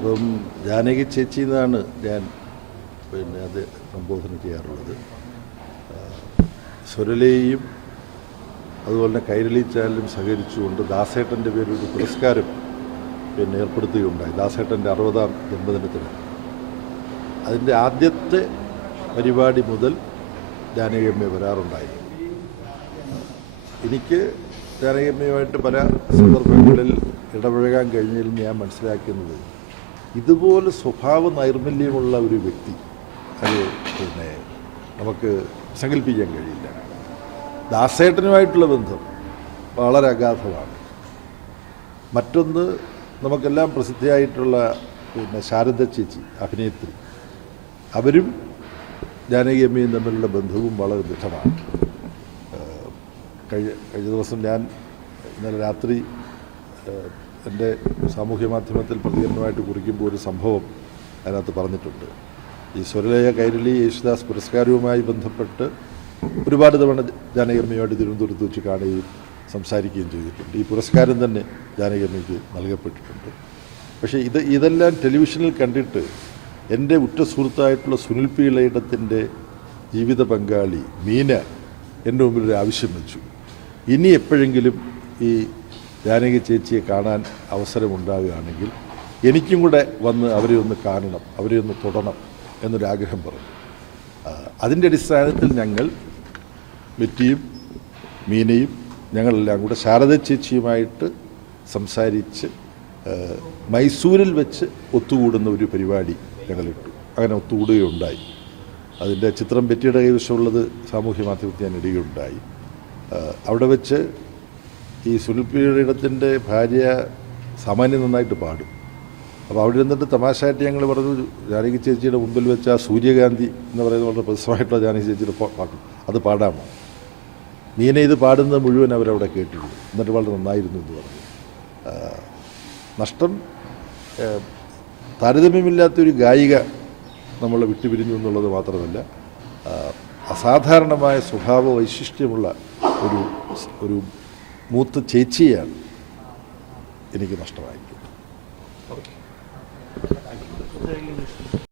ഇപ്പം ജാനകി ചേച്ചി എന്നാണ് ഞാൻ അത് സംബോധന ചെയ്യാറുള്ളത്. സ്വരലയെയും അതുപോലെ തന്നെ കൈരളി ചാനലും സഹകരിച്ചുകൊണ്ട് ദാസേട്ടൻ്റെ പേരൊരു പുരസ്കാരം ഏർപ്പെടുത്തുകയുണ്ടായി. ദാസേട്ടൻ്റെ 60ാം ജന്മദിനത്തിന് അതിൻ്റെ ആദ്യത്തെ പരിപാടി മുതൽ ജാനകിയമ്മ വരാറുണ്ടായിരുന്നു. എനിക്ക് ജാനകിയമ്മയുമായിട്ട് പല സന്ദർഭങ്ങളിൽ ഇടപഴകാൻ കഴിഞ്ഞതിൽ ഞാൻ മനസ്സിലാക്കുന്നത് ഇതുപോലെ സ്വഭാവ നൈർമല്യമുള്ള ഒരു വ്യക്തി അത് നമുക്ക് സങ്കല്പിക്കാൻ കഴിയില്ല. ദാസേട്ടനുമായിട്ടുള്ള ബന്ധം വളരെ അഗാധമാണ്. മറ്റൊന്ന്, നമുക്കെല്ലാം പ്രസിദ്ധിയായിട്ടുള്ള ശാരദ ചേച്ചി അഭിനേത്രി, അവരും ജാനകിയമ്മയും തമ്മിലുള്ള ബന്ധവും വളരെ ദൃഢമാണ്. കഴിഞ്ഞ ദിവസം ഞാൻ ഇന്നലെ രാത്രി എൻ്റെ സാമൂഹ്യ മാധ്യമത്തിൽ പ്രതികരണമായിട്ട് കുറിക്കുമ്പോൾ ഒരു സംഭവം അതിനകത്ത് പറഞ്ഞിട്ടുണ്ട്. ഈ സ്വരലയ കൈരളി യേശുദാസ് പുരസ്കാരവുമായി ബന്ധപ്പെട്ട് ഒരുപാട് തവണ ജാനകിയമ്മയുമായിട്ട് തിരുവനന്തപുരത്ത് വെച്ച് കാണുകയും സംസാരിക്കുകയും ചെയ്തിട്ടുണ്ട്. ഈ പുരസ്കാരം തന്നെ ജാനകിയമ്മയ്ക്ക് നൽകപ്പെട്ടിട്ടുണ്ട്. പക്ഷേ ഇതെല്ലാം ടെലിവിഷനിൽ കണ്ടിട്ട് എൻ്റെ ഉറ്റ സുഹൃത്തായിട്ടുള്ള സുനിൽ പി ഇളയിടത്തിൻ്റെ ജീവിത പങ്കാളി മീന എൻ്റെ മുമ്പിൽ ഒരു ആവശ്യം വെച്ചു. ഇനി എപ്പോഴെങ്കിലും ഈ ജാനകി ചേച്ചിയെ കാണാൻ അവസരമുണ്ടാകുകയാണെങ്കിൽ എനിക്കും കൂടെ വന്ന് അവരെ ഒന്ന് കാണണം, അവരെ ഒന്ന് തൊടണം എന്നൊരാഗ്രഹം പറഞ്ഞു. അതിൻ്റെ അടിസ്ഥാനത്തിൽ ഞങ്ങൾ മെറ്റിയും മീനയും ഞങ്ങളെല്ലാം കൂടെ ശാരദ ചേച്ചിയുമായിട്ട് സംസാരിച്ച് മൈസൂരിൽ വെച്ച് ഒത്തുകൂടുന്ന ഒരു പരിപാടി ഞങ്ങളിട്ടു. അങ്ങനെ ഒത്തുകൂടുകയുണ്ടായി. അതിൻ്റെ ചിത്രം പെറ്റിയുടെ കൈവശമുള്ളത് സാമൂഹ്യ മാധ്യമത്തിൽ ഞാൻ ഇടുകയുണ്ടായി. അവിടെ വെച്ച് ഈ സുനിൽ പി ഇളയിടത്തിൻ്റെ ഭാര്യ സാമാന്യം നന്നായിട്ട് പാടും. അപ്പോൾ അവിടെ ഇരുന്നിട്ട് തമാശയായിട്ട് ഞങ്ങൾ പറഞ്ഞു, ജാനകി ചേച്ചിയുടെ മുമ്പിൽ വെച്ച് ആ സൂര്യകാന്തി എന്ന് പറയുന്നത് വളരെ പ്രശസ്തമായിട്ടുള്ള ജാനകി ചേച്ചിയുടെ പാട്ട് അത് പാടാമോ? മീന ഇത് പാടുന്നത് മുഴുവൻ അവരവിടെ കേട്ടിരുന്നു. എന്നിട്ട് വളരെ നന്നായിരുന്നു എന്ന് പറഞ്ഞു. നഷ്ടം, താരതമ്യമില്ലാത്തൊരു ഗായിക നമ്മളെ വിട്ടുപിരിഞ്ഞു എന്നുള്ളത് മാത്രമല്ല, അസാധാരണമായ സ്വഭാവ വൈശിഷ്ട്യമുള്ള ഒരു മൂത്ത ചേച്ചിയാണ് എനിക്ക് നഷ്ടമായിരിക്കുന്നത്.